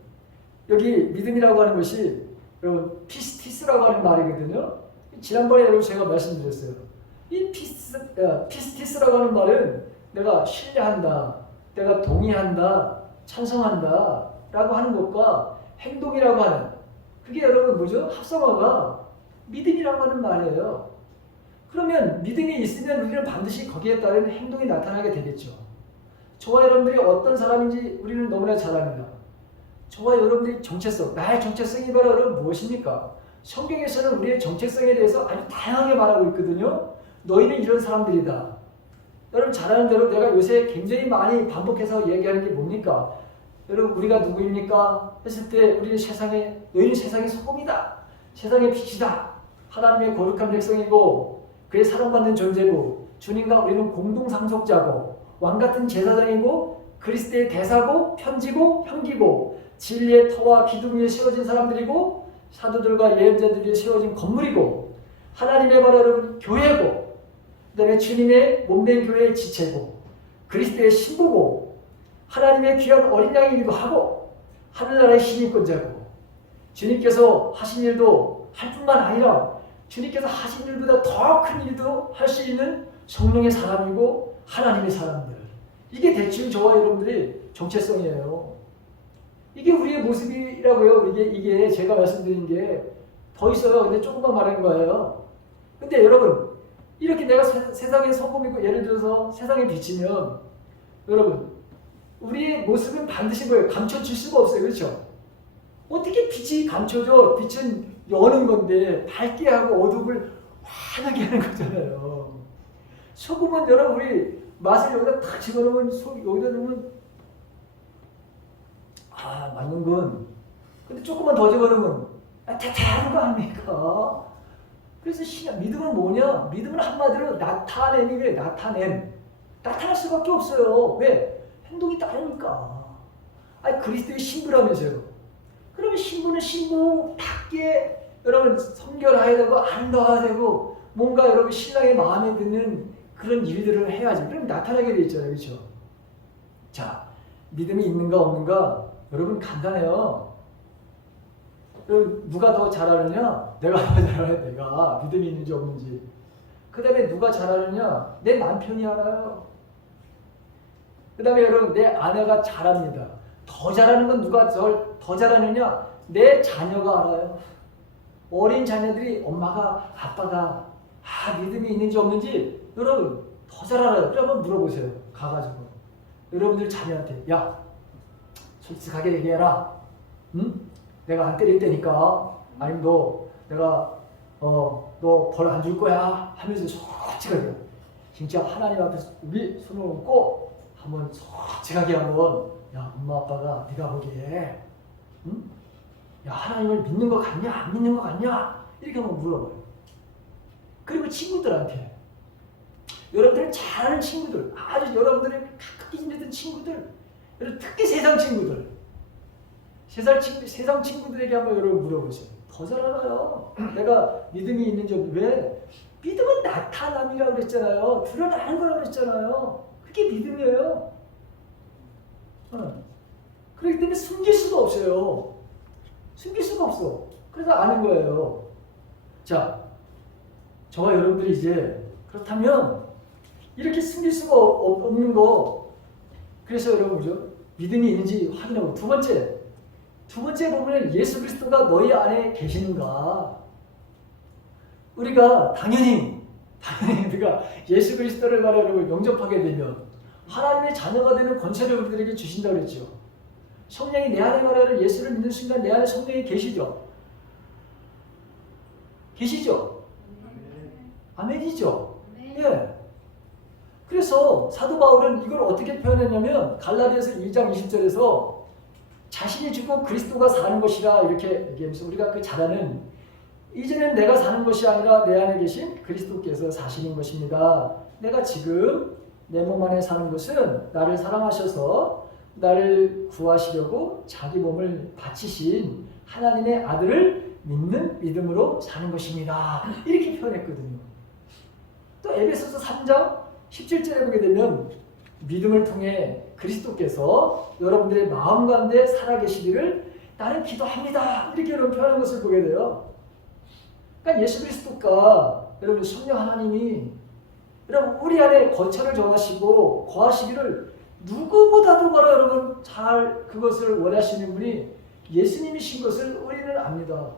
여기 믿음이라고 하는 것이 여러분 피스티스라고 하는 말이거든요. 지난번에 여러분 제가 말씀드렸어요. 이 피스티스라고 하는 말은 내가 신뢰한다, 내가 동의한다, 찬성한다 라고 하는 것과 행동이라고 하는 그게 여러분 뭐죠? 합성어가 믿음이라고 하는 말이에요. 그러면 믿음이 있으면 우리는 반드시 거기에 따른 행동이 나타나게 되겠죠. 저와 여러분들이 어떤 사람인지 우리는 너무나 잘 압니다. 저와 여러분들의 정체성, 나의 정체성이 바로 여러분 무엇입니까? 성경에서는 우리의 정체성에 대해서 아주 다양하게 말하고 있거든요. 너희는 이런 사람들이다. 여러분 잘 아는 대로 내가 요새 굉장히 많이 반복해서 얘기하는 게 뭡니까? 여러분 우리가 누구입니까? 했을 때 우리는 너희는 세상의 소금이다. 세상의 빛이다. 하나님의 거룩한 백성이고 그의 사랑받는 존재고 주님과 우리는 공동상속자고 왕같은 제사장이고 그리스도의 대사고 편지고 형기고 진리의 터와 기둥 위에 세워진 사람들이고 사도들과 예언자들이 세워진 건물이고 하나님의 바로 여러분 교회고 그 다음에 주님의 몸된 교회의 지체고 그리스도의 신부고 하나님의 귀한 어린 양이기도 하고 하늘나라의 신임권자고 주님께서 하신 일도 할 뿐만 아니라 주님께서 하신 일보다 더 큰 일도 할 수 있는 성령의 사람이고 하나님의 사람들. 이게 대충 저와 여러분들의 정체성이에요. 이게 우리의 모습이라고요. 이게 제가 말씀드린 게 더 있어요. 근데 조금만 말하는 거예요. 근데 여러분 이렇게 내가 세상의 소금이고 예를 들어서 세상에 비치면 여러분 우리의 모습은 반드시 뭐예요? 감춰질 수가 없어요. 그렇죠? 어떻게 빛이 감춰져? 빛은 여는 건데 밝게 하고 어둠을 환하게 하는 거잖아요. 소금은 여러분 우리 맛을 여기다 탁 집어넣으면 여기다 넣으면 맞는군. 근데 조금만 더 집어넣으면 대단한 거 아닙니까? 그래서 믿음은 뭐냐? 믿음은 한마디로 나타냄이에요. 나타날 수밖에 없어요. 왜? 행동이 따르니까. 그리스도의 신부라면서요. 그러면 신부는 신부답게 여러분 성결해야 되고 아름다워야 되고 뭔가 여러분 신랑의 마음에 드는 그런 일들을 해야지. 그럼 나타나게 돼 있잖아요. 그렇죠? 자, 믿음이 있는가 없는가 여러분 간단해요. 누가 더 잘하느냐? 내가 더 잘하냐? 내가 믿음이 있는지 없는지. 그 다음에 누가 잘하느냐? 내 남편이 알아요. 그 다음에 여러분 내 아내가 잘합니다. 더 잘하는 건 누가 더 잘하느냐? 내 자녀가 알아요. 어린 자녀들이 엄마가 아빠가 믿음이 있는지 없는지 여러분 더 잘 알아요. 그래 한번 물어보세요. 가가지고 여러분들 자녀한테 야 솔직하게 얘기해라. 응? 내가 안 때릴 테니까 아니면 내가 너 벌 안 줄 거야 하면서 솔직하게 진짜 하나님 앞에서 우리 손을 얹고 한번 솔직하게 한번 야 엄마 아빠가 네가 보기에 응? 야 하나님을 믿는 거 같냐 안 믿는 거 같냐 이렇게 한번 물어봐요. 그리고 친구들한테 여러분들 잘 아는 친구들 아주 여러분들의 가깝게 지냈던 친구들 특히 세상 친구들 세상 친구들에게 한번 여러분 물어보세요. 더 잘 알아요. 내가 믿음이 있는지 왜? 믿음은 나타남이라고 그랬잖아요. 드러나는 거라고 그랬잖아요. 그게 믿음이에요. 그렇기 때문에 숨길 수가 없어요. 숨길 수가 없어. 그래서 아는 거예요. 자, 저와 여러분들이 이제 그렇다면 이렇게 숨길 수가 없는 거 그래서 여러분 그죠? 믿음이 있는지 확인하고 두 번째 보면 예수 그리스도가 너희 안에 계시는가? 우리가 당연히 우리가 예수 그리스도를 바로 여러분 영접하게 되면 하나님의 자녀가 되는 권세를 우리들에게 주신다고 그랬죠. 성령이 내 안에 말하는 예수를 믿는 순간 내 안에 성령이 계시죠. 계시죠? 아멘이죠? 네. 예. 그래서 사도 바울은 이걸 어떻게 표현했냐면 갈라디아서 2장 20절에서 자신이 죽고 그리스도가 사는 것이라 이렇게 얘기하면서 우리가 그 잘 아는 이제는 내가 사는 것이 아니라 내 안에 계신 그리스도께서 사시는 것입니다. 내가 지금 내 몸 안에 사는 것은 나를 사랑하셔서 나를 구하시려고 자기 몸을 바치신 하나님의 아들을 믿는 믿음으로 사는 것입니다. 이렇게 표현했거든요. 또 에베소서 3장 17절에 보게 되면 믿음을 통해 그리스도께서 여러분들의 마음 가운데 살아계시기를 나는 기도합니다. 이렇게 여러분 표현한 것을 보게 돼요. 그러니까 예수 그리스도가 여러분 성령 하나님이 여러분 우리 안에 거처를 정하시고 거하시기를 누구보다도 바로 여러분 잘 그것을 원하시는 분이 예수님이신 것을 우리는 압니다.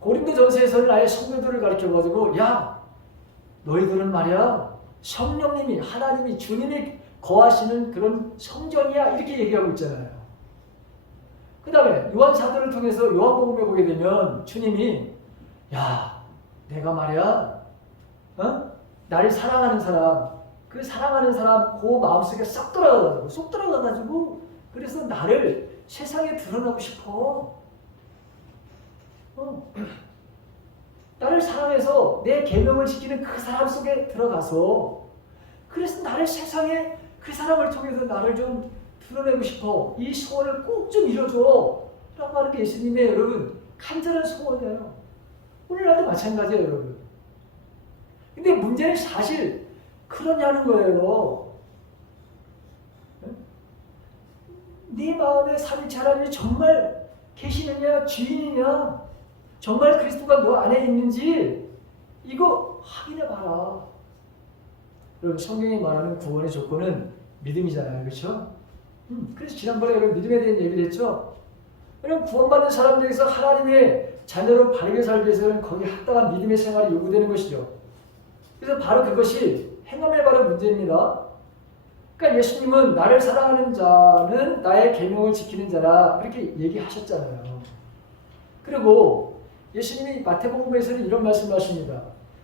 고린도전서에서는 아예 성도들을 가르쳐가지고 야 너희들은 말이야 성령님이 하나님이 주님이 거하시는 그런 성전이야 이렇게 얘기하고 있잖아요. 그 다음에 요한사도를 통해서 요한복음에 보게 되면 주님이 야 내가 말이야 나를 사랑하는 사람 그 사랑하는 사람 그 마음속에 쏙 들어가가지고 그래서 나를 세상에 드러나고 싶어. 나를 사랑해서 내 계명을 지키는 그 사람 속에 들어가서 그래서 나를 세상에 그 사람을 통해서 나를 좀 드러내고 싶어. 이 소원을 꼭 좀 이뤄줘 라고 하는 게 예수님의 여러분 간절한 소원이에요. 오늘날도 마찬가지예요 여러분. 근데 문제는 사실 그러냐는 거예요. 네 마음에 삼위일체 하나님이 정말 계시느냐 주인이냐 정말 그리스도가 너 안에 있는지 이거 확인해봐라. 여러분 성경이 말하는 구원의 조건은 믿음이잖아요. 그렇죠? 그래서 지난번에 여러분 믿음에 대한 얘기를 했죠. 여러분 구원받는 사람들에서 하나님의 자녀로 바르게 살기 위해서는 거기에 합당한 믿음의 생활이 요구되는 것이죠. 그래서 바로 그것이 행함에 바른 문제입니다. 그러니까 예수님은 나를 사랑하는 자는 나의 계명을 지키는 자라 그렇게 얘기하셨잖아요. 그리고 예수님이 마태복음에서는 이런 말씀을 하십니다.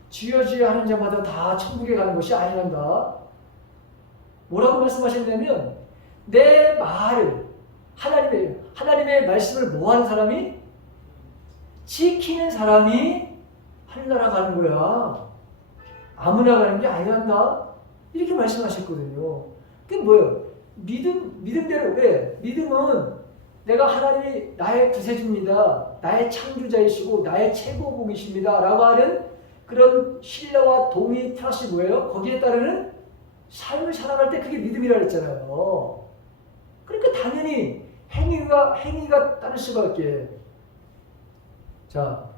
주여 주여 하는 자마다 다 천국에 가는 것이 아니란다. 뭐라고 말씀하셨냐면 내 말을 하나님의 말씀을 뭐 하는 사람이? 지키는 사람이 하늘나라 가는 거야. 아무나 가는 게 아니란다. 이렇게 말씀하셨거든요. 그게 뭐예요? 믿음대로 왜? 믿음은 내가 하나님이 나의 구세주입니다. 나의 창조자이시고 나의 최고봉이십니다. 라고 하는 그런 신뢰와 동의 플러스 뭐예요? 거기에 따르는 삶을 살아갈 때 그게 믿음이라 했잖아요. 그러니까 당연히 행위가 따를 수밖에. 자,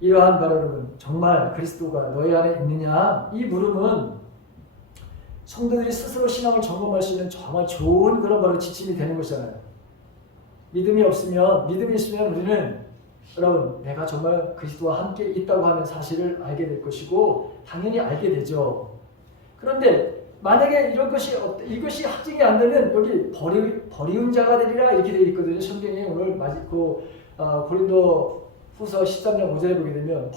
이러한 바로 여러분 정말 그리스도가 너희 안에 있느냐? 이 물음은 성도들이 스스로 신앙을 점검할 수 있는 정말 좋은 그런 바로 지침이 되는 것이잖아요. 믿음이 있으면 우리는 여러분 내가 정말 그리스도와 함께 있다고 하는 사실을 알게 될 것이고 당연히 알게 되죠. 그런데 만약에 이것이 확증이 안 되면 여기 버리운 자가 되리라 이렇게 되어 있거든요. 성경에 오늘 고린도 후서 13장 5절에 보게 되면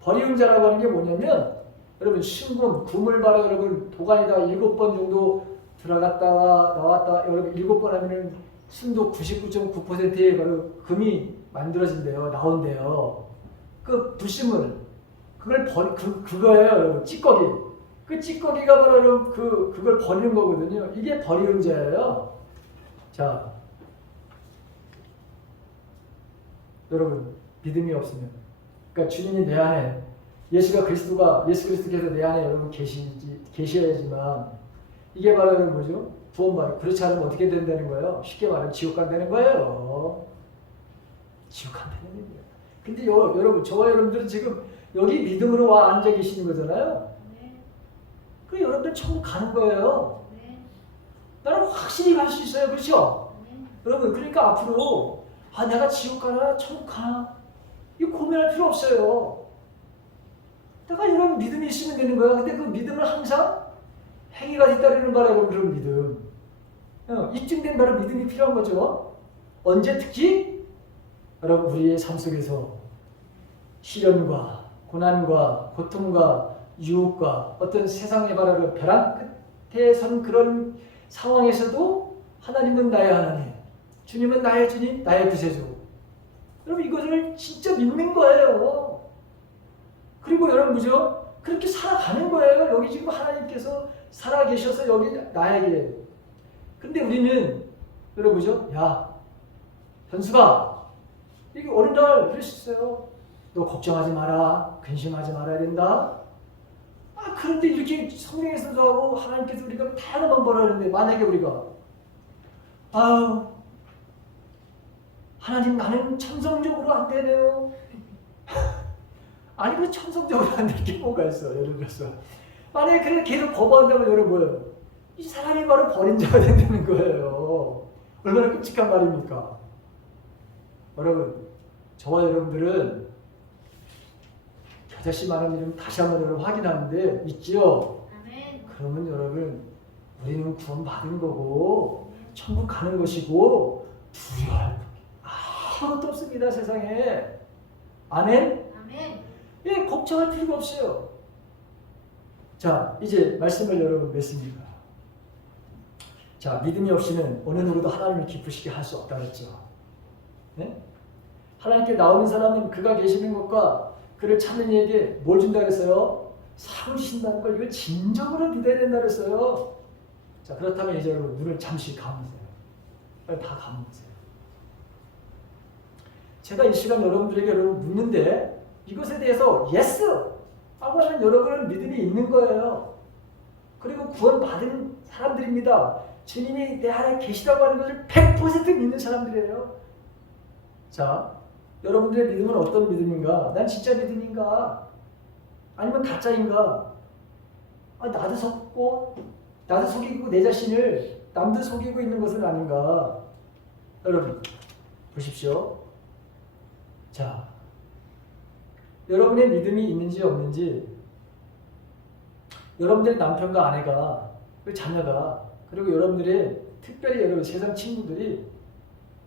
버리운 자라고 하는 게 뭐냐면 여러분 신금, 금을 바로 여러분 도가니다 7번 정도 들어갔다가 나왔다 여러분 7번 하면은 순도 99.9%의 바로 금이 만들어진대요. 나온대요. 그 불순물 그걸 그거예요, 여러분. 찌꺼기. 그 찌꺼기가 바로 여러분 그걸 버리는 거거든요. 이게 버리는 자예요. 자, 여러분 믿음이 없으면, 그러니까 주님이 내 안에 예수 그리스도께서 내 안에 여러분 계셔야지만 이게 바로 여러분 뭐죠? 구원받아. 그렇지 않으면 어떻게 된다는 거예요? 쉽게 말하면 지옥 간다는 거예요. 지옥 간다는 거예요. 근데 여러분 저와 여러분들은 지금 여기 믿음으로 와 앉아 계시는 거잖아요. 네. 그 여러분들 천국 가는 거예요. 네. 나는 확실히 갈 수 있어요. 그렇죠? 네. 여러분 그러니까 앞으로 내가 지옥 가나 천국 가나 이거 고민할 필요 없어요. 내가 여러분 믿음이 있으면 되는 거야. 근데 그 믿음을 항상 행위가 뒤따르는 바라고 그런 믿음. 입증된 바로 믿음이 필요한 거죠. 언제 특히 여러분 우리의 삶 속에서 시련과 고난과 고통과 유혹과 어떤 세상의 바라는 벼랑 끝에 선 그런 상황에서도 하나님은 나의 하나님, 주님은 나의 주님, 나의 구세주. 여러분 이것을 진짜 믿는 거예요. 그리고 여러분 그죠? 그렇게 살아가는 거예요. 여기 지금 하나님께서 살아계셔서 여기 나에게. 근데 우리는 여러분 그죠? 야 현수가 이게 어느 날 그러셨어요. 너 걱정하지 마라. 근심하지 말아야 된다. 그런데 이렇게 성경에서도 하고 하나님께서 우리가 다양한 방법을 하는데 만약에 우리가 하나님 나는 천성적으로 안 되네요. 아니 그 천성적으로 안 될 게 뭐가 있어. 예를 들어서 만약에 그래 계속 거부한다면 여러분 뭐예요? 이 사람이 바로 버린 자가 된다는 거예요. 얼마나 끔찍한 말입니까? 여러분 저와 여러분들은 겨자씨 많은 이름 다시 한번 여러분 확인하는데 믿지요? 아멘. 그러면 여러분 우리는 구원 받은 거고 천국 가는 것이고 두려워할 것 아무것도 없습니다 세상에. 아멘? 아멘. 예, 걱정할 필요가 없어요. 자 이제 말씀을 여러분 맺습니다. 자 믿음이 없이는 어느 누구도 하나님을 기쁘시게 할 수 없다 그랬죠. 네? 하나님께 나오는 사람은 그가 계시는 것과 그를 찾는 이에게 뭘 준다 그랬어요? 상을 주신다는 걸 이걸 진정으로 믿어야 된다 그랬어요. 자 그렇다면 이제 여러분 눈을 잠시 감으세요. 빨리 다 감으세요. 제가 이 시간 여러분들에게 여러분 묻는데 이것에 대해서 예스! 하고 하는 여러분은 믿음이 있는 거예요. 그리고 구원받은 사람들입니다. 주님이 내 안에 계시다고 하는 것을 100% 믿는 사람들이에요. 자 여러분들의 믿음은 어떤 믿음인가? 난 진짜 믿음인가? 아니면 가짜인가? 나도 속이고 내 자신을 남도 속이고 있는 것은 아닌가? 여러분 보십시오. 자 여러분의 믿음이 있는지 없는지 여러분들의 남편과 아내가 그 자녀가 그리고 여러분들의 특별히 여러분 세상 친구들이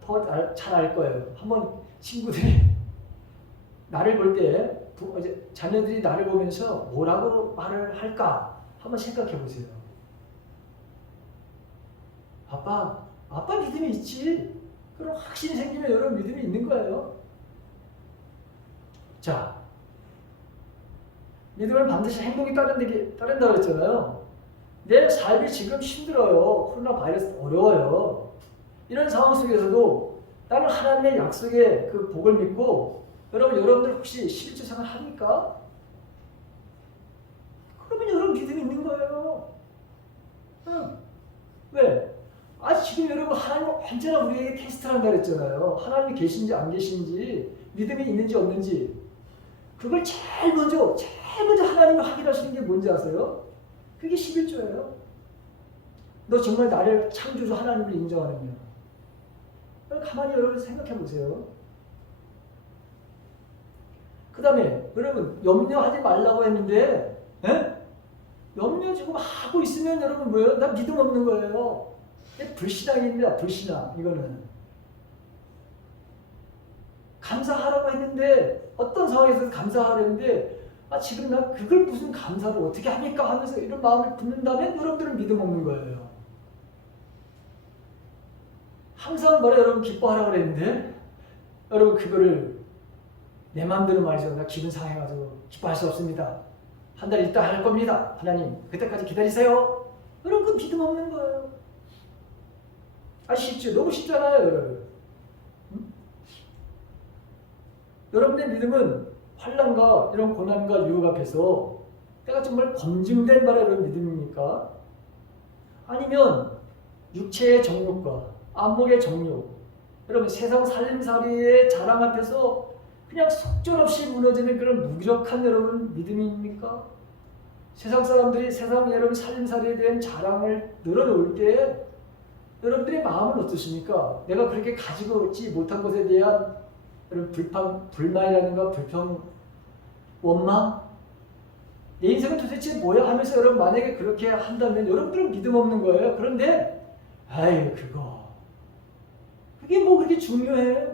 더 잘 알 거예요. 한번 친구들이 나를 볼 때 자녀들이 나를 보면서 뭐라고 말을 할까 한번 생각해 보세요. 아빠 믿음이 있지. 그럼 확신이 생기면 여러분 믿음이 있는 거예요. 자 믿음은 반드시 행동이 따른다 그랬잖아요. 내 삶이 지금 힘들어요. 코로나 바이러스 어려워요. 이런 상황 속에서도 나는 하나님의 약속의 그 복을 믿고 여러분들 혹시 11조 생활 합니까? 그러면 여러분 믿음이 있는 거예요. 왜? 지금 여러분 하나님 언제나 우리에게 테스트를 한다 그랬잖아요. 하나님이 계신지 안 계신지 믿음이 있는지 없는지 그걸 제일 먼저 하나님이 확인하시는 게 뭔지 아세요? 그게 11조예요. 너 정말 나를 창조주 하나님을 인정하느냐? 가만히 여러분 생각해 보세요. 그 다음에 여러분 염려하지 말라고 했는데 염려 지금 하고 있으면 여러분 뭐예요? 나 믿음 없는 거예요. 불신앙입니다. 불신앙. 이거는 감사하라고 했는데 어떤 상황에서 감사하라고 했는데 지금 나 그걸 무슨 감사를 어떻게 합니까? 하면서 이런 마음을 붙는다면 여러분들은 믿음 없는 거예요. 항상 여러분 기뻐하라고 그랬는데 여러분 그거를 내 마음대로 말이죠. 나 기분 상해가지고 기뻐할 수 없습니다. 한 달 있다 할 겁니다. 하나님 그때까지 기다리세요. 여러분 그 믿음 없는 거예요. 쉽죠? 너무 쉽잖아요 여러분. 여러분의 믿음은 환난과 이런 고난과 유혹 앞에서 내가 정말 검증된 바라는 믿음입니까? 아니면 육체의 정욕과 안목의 정욕, 여러분 세상 살림살이의 자랑 앞에서 그냥 속절없이 무너지는 그런 무기력한 여러분 믿음입니까? 세상 사람들이 세상 여러분 살림살이에 대한 자랑을 늘어놓을 때 여러분들의 마음은 어떠십니까? 내가 그렇게 가지고 있지 못한 것에 대한 여러분 불만이라든가 불평, 원망? 내 인생은 도대체 뭐야 하면서 여러분 만약에 그렇게 한다면 여러분들은 믿음 없는 거예요. 그런데 그게 뭐 그렇게 중요해?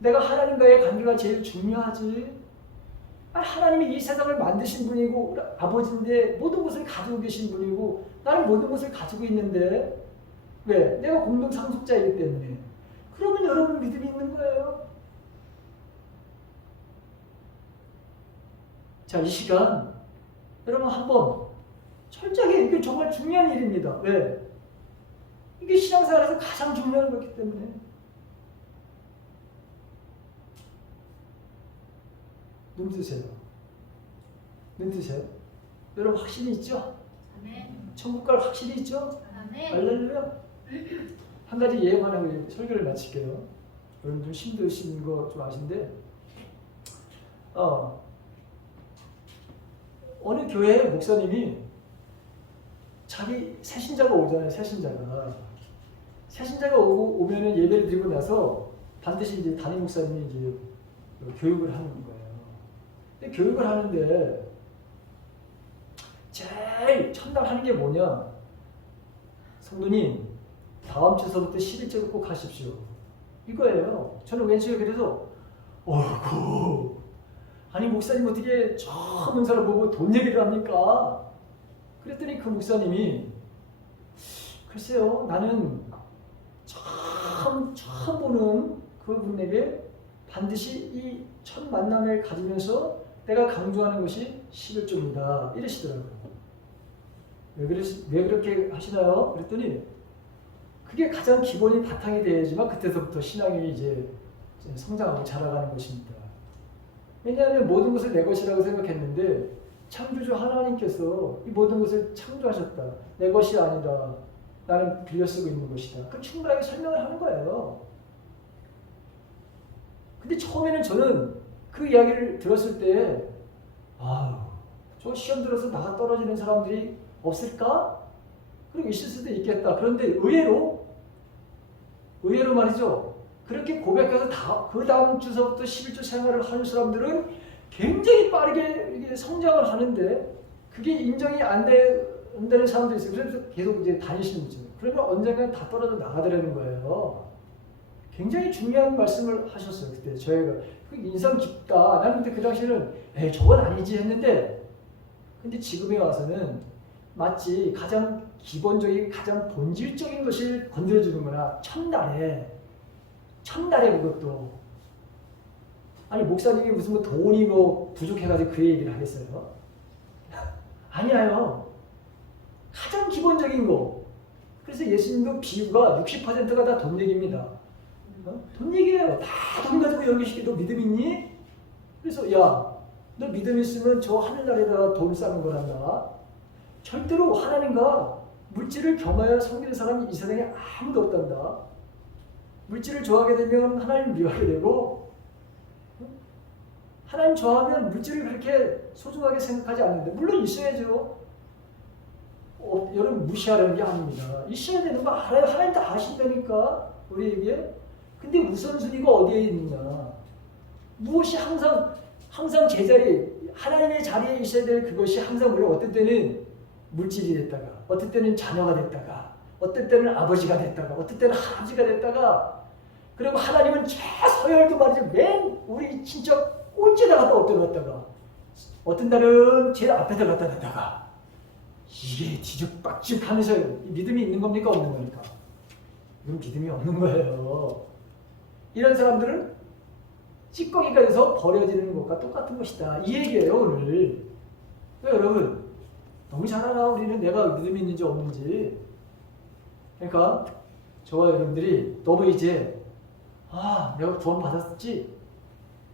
내가 하나님과의 관계가 제일 중요하지. 하나님이 이 세상을 만드신 분이고 아버지인데 모든 것을 가지고 계신 분이고 나는 모든 것을 가지고 있는데 왜? 내가 공동 상속자이기 때문에. 그러면 여러분 믿음이 있는 거예요. 자, 이 시간 여러분 한번 철저하게 이게 정말 중요한 일입니다. 왜? 이게 신앙생활에서 가장 중요한 거기 때문에. 눈 뜨세요. 눈 뜨세요. 여러분 확신이 있죠? 아멘. 천국 갈 확신이 있죠? 아멘. 할렐루야. 한 가지 예언만 하고 설교를 마칠게요. 여러분 좀 힘드신 거 좀 아신데 어느 교회 목사님이 자기 새신자가 오잖아요. 새신자가 오면은 예배를 드리고 나서 반드시 이제 담임 목사님이 이제 교육을 하는 거예요. 근데 교육을 하는데 제일 첫날 하는 게 뭐냐? 성도님, 다음 주서부터 11절을 꼭 하십시오. 이거예요. 저는 왼쪽에 그래서 어이구, 아니 목사님 어떻게 처음 사람 보고 돈 얘기를 합니까? 그랬더니 그 목사님이 글쎄요, 나는 처음 보는 그분에게 반드시 이 첫 만남을 가지면서 내가 강조하는 것이 11조입니다. 이러시더라고요. 왜 그렇게 하시나요? 그랬더니 그게 가장 기본이 바탕이 되어야지만 그때서부터 신앙이 이제 성장하고 자라가는 것입니다. 왜냐하면 모든 것을 내 것이라고 생각했는데 창조주 하나님께서 이 모든 것을 창조하셨다. 내 것이 아니다. 나는 빌려 쓰고 있는 것이다. 그 충분하게 설명을 하는 거예요. 근데 처음에는 저는 그 이야기를 들었을 때 저 시험 들어서 나가 떨어지는 사람들이 없을까? 그리고 있을 수도 있겠다. 그런데 의외로 말이죠. 그렇게 고백해서 그 다음 주서부터 11조 생활을 하는 사람들은 굉장히 빠르게 성장을 하는데 그게 인정이 안 되는 사람도 있어요. 그래서 계속 이제 다니시는 거죠. 그러면 언젠가 다 떨어져 나가더라는 거예요. 굉장히 중요한 말씀을 하셨어요. 그때 저희가 그 인상 깊다. 나는 그때 그 당시에는 저건 아니지 했는데 근데 지금에 와서는 마치 가장 기본적인 가장 본질적인 것을 건드려주는구나. 첫날에 그것도 아니 목사님이 무슨 뭐 돈이 뭐 부족해가지고 그 얘기를 하겠어요? 아니에요. 가장 기본적인 거. 그래서 예수님도 비유가 60%가 다 돈 얘기입니다. 돈 얘기예요. 다 돈 가지고 연결시켜. 너 믿음 있니? 그래서 야, 너 믿음 있으면 저 하늘나라에다가 돈 쌓는 거란다. 절대로 하나님과 물질을 겸하여 섬기는 사람이 이 세상에 아무도 없단다. 물질을 좋아하게 되면 하나님을 미워하게 되고 하나님 좋아하면 물질을 그렇게 소중하게 생각하지 않는데 물론 있어야죠. 여러분 무시하라는 게 아닙니다. 있어야 되는 거 알아요. 하나님 다 아신다니까 우리에게. 근데 우선순위가 어디에 있느냐. 무엇이 항상 제자리 하나님의 자리에 있어야 될 그것이 항상 우리 어떤 때는 물질이 됐다가 어떤 때는 자녀가 됐다가 어떤 때는 아버지가 됐다가 어떤 때는 할아버지가 됐다가 그리고 하나님은 최서열도 말이죠. 맨 우리 친척 꼴찌에다가 엎드렸다가 어떤 날은 제일 앞에다 갖다 놨다가 이게 뒤죽박죽 하면서 믿음이 있는 겁니까 없는 겁니까? 이건 믿음이 없는 거예요. 이런 사람들은 찌꺼기가 돼서 버려지는 것과 똑같은 것이다. 이 얘기예요 오늘. 여러분 너무 잘 알아. 우리는 내가 믿음이 있는지 없는지. 그러니까 저와 여러분들이 너무 이제 내가 구원 받았지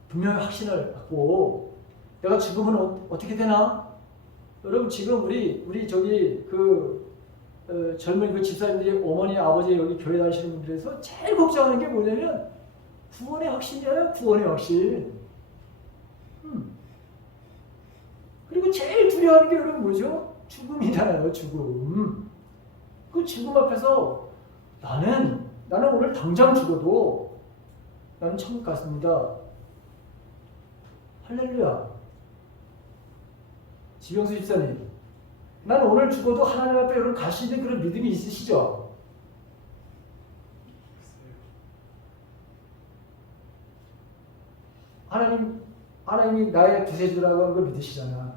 분명히 확신을 갖고 내가 죽으면 어떻게 되나? 여러분 지금 우리 저기 젊은 그 집사님들이 어머니 아버지 여기 교회 다니시는 분들에서 제일 걱정하는 게 뭐냐면 구원의 확신이에요. 구원의 확신. 그리고 제일 두려워하는 게 여러분 뭐죠? 죽음이잖아요. 죽음. 그 죽음 앞에서 나는 오늘 당장 죽어도 나는 천국 갔습니다. 할렐루야. 지병수 집사님, 나는 오늘 죽어도 하나님 앞에 여러분 갈 수 있는 그런 믿음이 있으시죠? 하나님이 나의 구세주라고 하는 걸 믿으시잖아.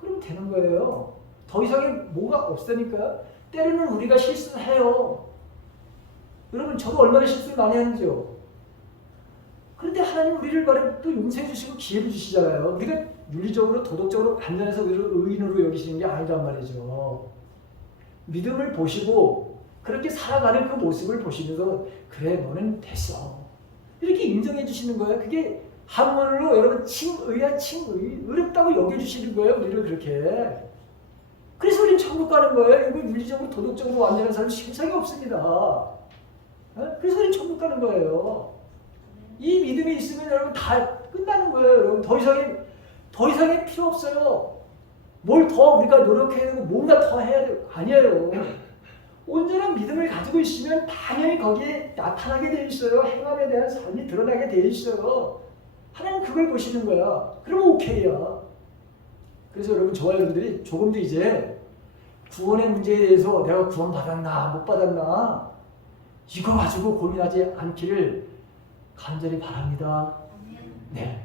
그럼 되는 거예요. 더 이상의 뭐가 없으니까. 때로는 우리가 실수를 해요. 여러분 저도 얼마나 실수를 많이 하는지요. 그런데 하나님 우리를 말해 또 용서해 주시고 기회를 주시잖아요. 우리가 윤리적으로 도덕적으로 판단해서 우리를 의인으로 여기시는 게 아니란 말이죠. 믿음을 보시고 그렇게 살아가는 그 모습을 보시면서 그래 너는 됐어 이렇게 인정해 주시는 거예요. 그게 한문으로 여러분 칭의야 칭의. 어렵다고 여겨주시는 거예요. 우리를 그렇게. 그래서 우리는 천국 가는 거예요. 이거 윤리적으로 도덕적으로 완전한 사람은 세상에 없습니다. 그래서 우리는 천국 가는 거예요. 이 믿음이 있으면 여러분 다 끝나는 거예요. 여러분 더 이상의 필요 없어요. 뭘 더 우리가 노력해야 되고 뭔가 더 해야 되고 아니에요. 온전한 믿음을 가지고 있으면 당연히 거기에 나타나게 돼 있어요. 행함에 대한 삶이 드러나게 돼 있어요. 하나님 그걸 보시는 거야. 그러면 오케이야. 그래서 여러분 저와 여러분들이 조금 더 이제 구원의 문제에 대해서 내가 구원 받았나 못 받았나 이거 가지고 고민하지 않기를 간절히 바랍니다. 네.